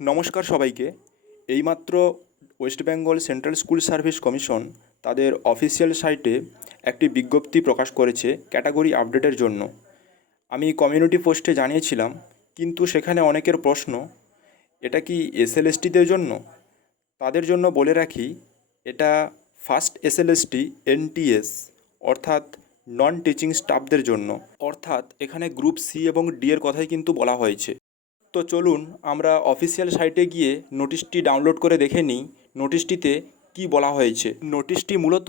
নমস্কার সবাইকে। এইমাত্র West Bengal central school service commission তাদের অফিসিয়াল সাইটে একটি বিজ্ঞপ্তি প্রকাশ করেছে ক্যাটাগরি আপডেটের জন্য। আমি কমিউনিটি পোস্টে জানিয়েছিলাম, কিন্তু সেখানে অনেকের প্রশ্ন, এটা কি এসএলএসটিদের জন্য? তাদের জন্য বলে রাখি, এটা ফার্স্ট এসএলএসটি এনটিএস অর্থাৎ নন টিচিং স্টাফদের জন্য। অর্থাৎ এখানে গ্রুপ সি এবং ডি এর কথাই কিন্তু বলা হয়েছে। তো চলুন আমরা অফিসিয়াল সাইটে গিয়ে নোটিশটি ডাউনলোড করে দেখে নিই নোটিশটিতে কি বলা হয়েছে। নোটিশটি মূলত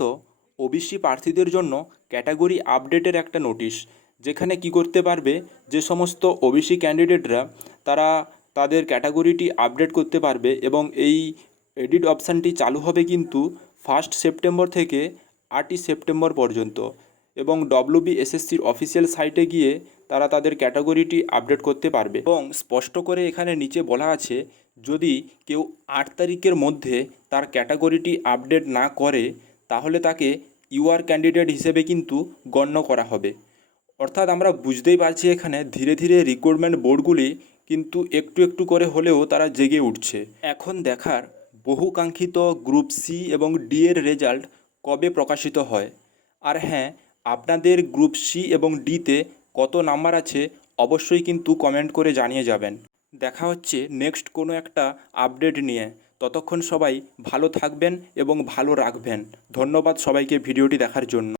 ওবিসি প্রার্থীদের জন্য ক্যাটাগরি আপডেটের একটা নোটিশ, যেখানে কি করতে পারবে, যে সমস্ত ওবিসি ক্যান্ডিডেটরা তারা তাদের ক্যাটাগরিটি আপডেট করতে পারবে। এবং এই এডিট অপশানটি চালু হবে কিন্তু 1 সেপ্টেম্বর থেকে 8 সেপ্টেম্বর পর্যন্ত। এবং ডব্লিউবিএসএসসির অফিসিয়াল সাইটে গিয়ে তারা তাদের ক্যাটাগরিটি আপডেট করতে পারবে। এবং স্পষ্ট করে এখানে নিচে বলা আছে, যদি কেউ 8 তারিখের মধ্যে তার ক্যাটাগরিটি আপডেট না করে, তাহলে তাকে ইউআর ক্যান্ডিডেট হিসেবে কিন্তু গণ্য করা হবে। অর্থাৎ আমরা বুঝতেই পারছি এখানে ধীরে ধীরে রিক্রুটমেন্ট বোর্ডগুলি কিন্তু একটু একটু করে হলেও তারা জেগে উঠছে। এখন দেখার বহুকাঙ্ক্ষিত গ্রুপ সি এবং ডি এর রেজাল্ট কবে প্রকাশিত হয়। আর হ্যাঁ, আপনাদের গ্রুপ সি এবং ডিতে কত নাম্বার আছে অবশ্যই কিন্তু কমেন্ট করে জানিয়ে যাবেন। দেখা হচ্ছে নেক্সট কোনো একটা আপডেট নিয়ে। ততক্ষণ সবাই ভালো থাকবেন এবং ভালো রাখবেন। ধন্যবাদ সবাইকে ভিডিওটি দেখার জন্য।